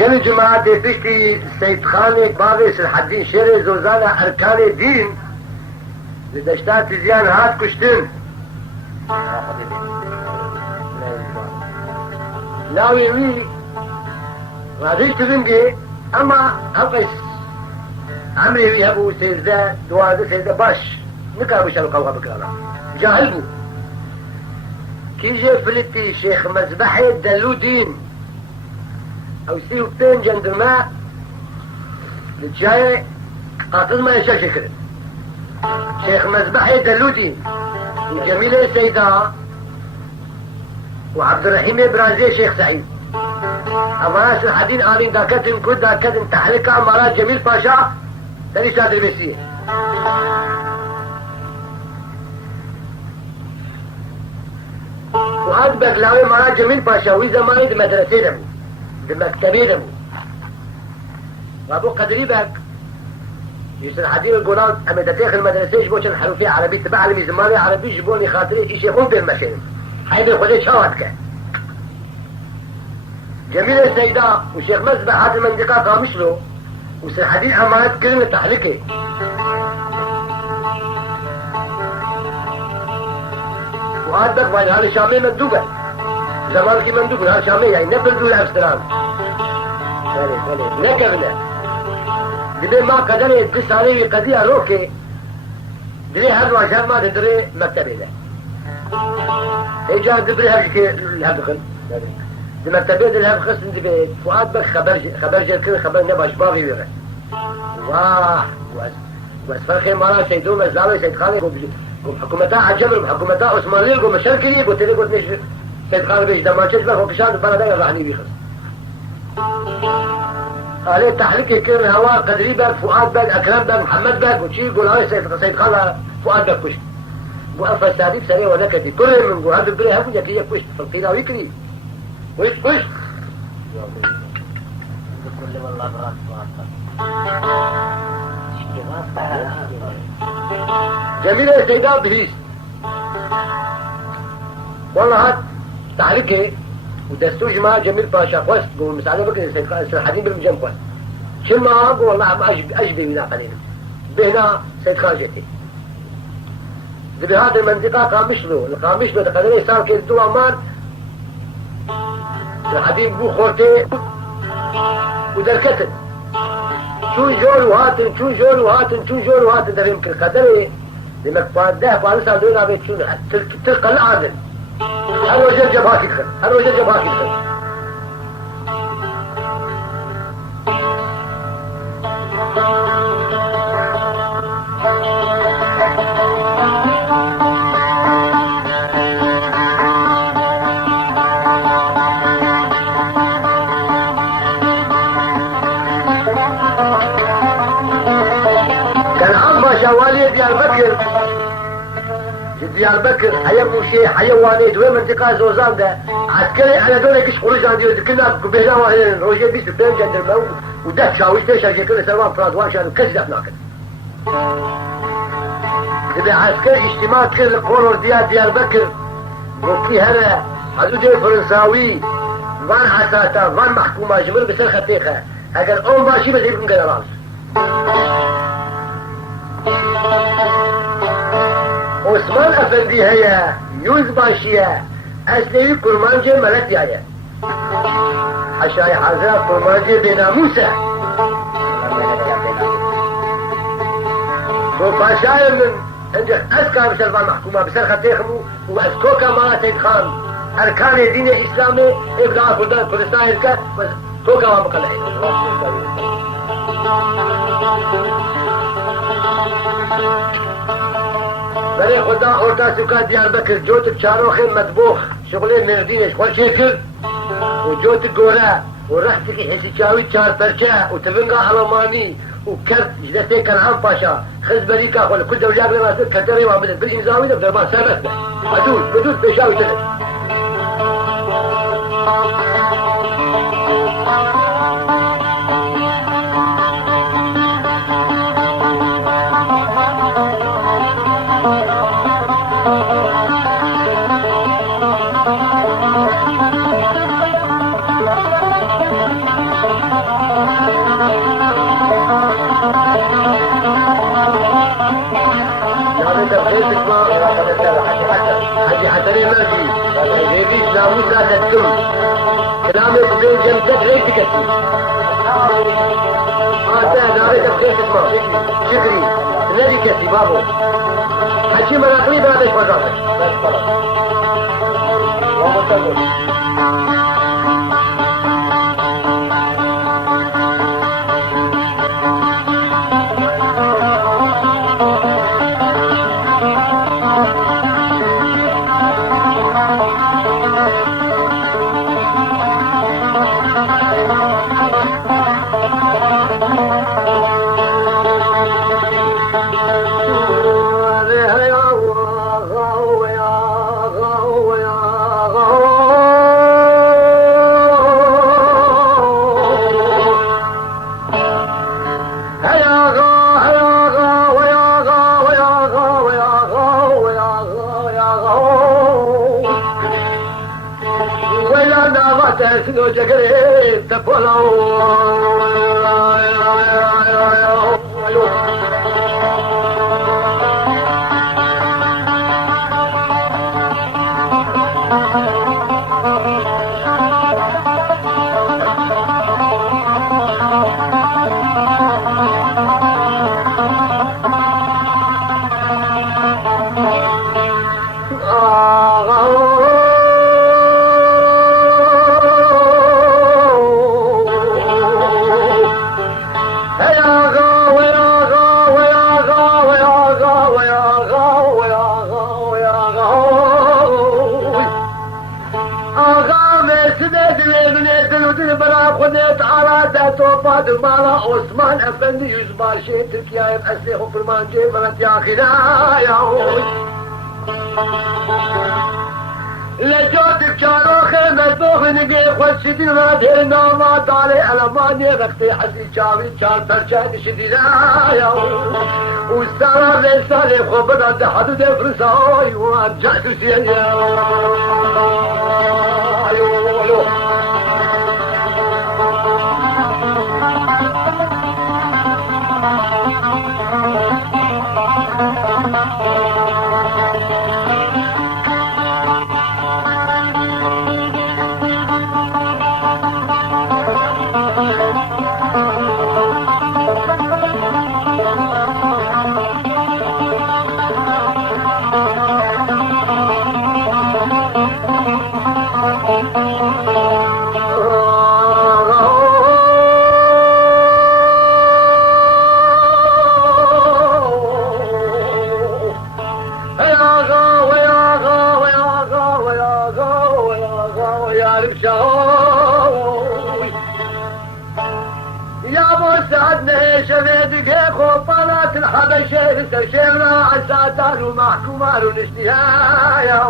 قال جماعة بشتي سيد خالد باغي سلح الدين شيري زوزانا أركان الدين لدشتات زيان هات كشتن لا ويوي غاديش تبنجي أما هقس عمري يهبو سيزا دوازة سيزا باش نكابو شالقوها بكرانا جاهلبو كي جي فلتي شيخ مذبحي دلو دين او سيو بين جندرماء للجاي قاطر ما يشا شكر شيخ مذبحي دلو دين وجميلة سيدا وعبد الرحيم برازي شيخ سعيد أمارات الحدين آلين داكتن كل داكتن تحلقة أمارات جميل باشا تاني سادة المسيح وهذا بقلاوي أمارات جميل باشا وي زماني دي مدرسة دمو دي مكتبي دمو وابو قدري بك يسر حدين القولان أما دتيخ المدرسة يجبوشن حروفية عربي تبعلمي زماني عربي يجبوني خاطري إيش يخون بالمشين حيبي خذي شاوتك جميل السيدة وشيخ مذبح هذه المنطقة قامش له وسرحدين أمانات كلمة تحلكة وهذا بقى هذا شامي مندوبة زمان كي مندوبة هذا شامي يعني نبل دول أفسران نكبنا دبي ما قدر يدقس عليه قضية روكي دري هذا عشان ما تدري مكتبه له إيجا دبري هذا خل لما تبيد لها بخصم دي فؤاد بك خبر جل خبر نباش باغي ويغي واه واسفرخي مرا سيدو مزالي سيد خالي قوم حكومتا عجبر بحكومتا عثمانية قوم مشاركي قلت لي قلت نيش سيد خالي بيش دمانشش بك وكشان بلدان الرحني بيخص عليه تحليكي كل هوا قدري بك فؤاد بك اكرم بك محمد بك وشي يقول هاي سيد خالي فؤاد بك كشت وقفة ساديب سريع ونكتي كل من هذا بري هبو يكي كشت فالقينا ويكري وش بكل والله براس جميلة يا سيدة بليس والله هات تحركه ودستوج معاه جميل باشا خوست قول مساعدة بك سيد حدين بالمجنب خوست شل معاه قول والله أجبي بنا قليلا بهنا سيد خارجتي بهذه المنطقة قامشلو تقدري صار كيدو أمان الحديد بو خورتي ودركتن شو جول وهاتن ده يمكن قدري لمك فاده فارسا دونا بيت شو تلقى العادل هل وجد جبهات يدخل والي ديال بكر حيبو شيء حيواني دوي منطقة زوزان ده عسكري على دولة كش خروج عن ديال كنا بهنا وهنا روجي بيس بين جد المو وده شاوش ده شاجي كل سلمان فراد واشان كذا ناكل إذا عسكري اجتماع كل قرر ديال بكر وفي هنا حدود فرنساوي وان حساتا وان محكومة جمر بسر خطيقة هكذا باشي بزيكم كده راس عثمان افندی هيا يوز باشيا اسلي كرمانجي ملكي هيا حشاي حضرة كرمانجي بناموسة وفاشاي من عندك اسكا بسلفان محكومة بسر خطيخمو واسكوكا ما تيدخان اركان الدين الاسلامي ابداع فردان كردستان هلكا بس توكا ما مقلعين بله خدا اورتا سوكا ديار بكر جوت شاروخ مطبوخ شغلين مردينش خوش شكل وجوت قورا ورحتك حسي شاوي تشار برشا وتبنقى ألماني وكرت جلسي كنعان باشا خز بريكا خول كل دولة قبل ما تصير كدري وعملت بالإمزاوي نبدأ ما سابت بدون بيشاوي تلت خير تسمع حجي حسني ما في هيك ناموس لا تتم كلامك بين جنبك هيك تكفي انت نارك بخير تسمع شكري الذي كفي بابو حجي مراقبي بعدش مراقب بس خلاص ومنتظر سنو جگرے تپولاو خذت على توفاد مالا عثمان افندي يزبار شيء تركيا يبحث فرمان جيب بلد يا خنا يا هوي لجوتك شاروخ مذبوخ نبي خوش شديد رادي نوما دالي ألمانيا بختي حسي شاوي شار برشاد شديدا يا هوي وستارا رسالي خوبت عند حدود فرساي وارجع كسيان يا هوي الحبشة سرشمنا عساتان ومحكومان ونشتهايا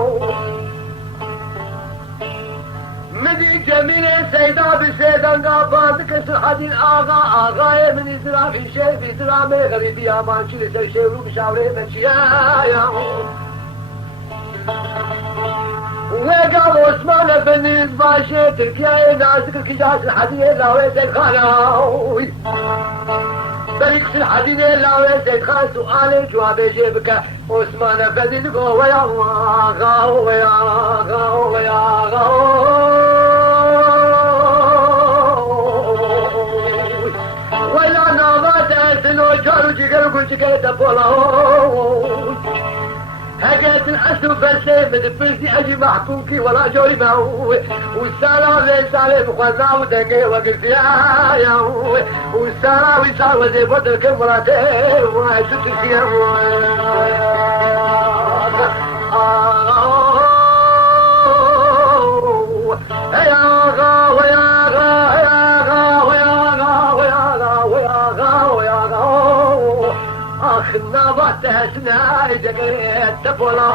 مدي جميل سيدا بسيدان قابان كسر حدين آغا من إزرام شيء في إزرامي غريبي آمان شل سرشمرو بشاوري منشيايا وقال عثمان افندي باشا تركيا نازك الكجاس الحدية لاوي زيد خاناوي بريكس الحديدة لاوي زيد خان سؤالي جوابي جيبك عثمان افندي تقول ويا غاو ويا غاو ويا غاو ولا نابات سنو جارو جيكرو كل شكرة تبولاو هجت الأسو فلسي من الفلسي أجي محكوكي ولا جوري معوي والسلام ليسالي بخوزا ودقي وقل فيها ياوي والسلام ويسال وزي بدر كمراتي وعيشو تركيا نبات سناي جقيت تبولا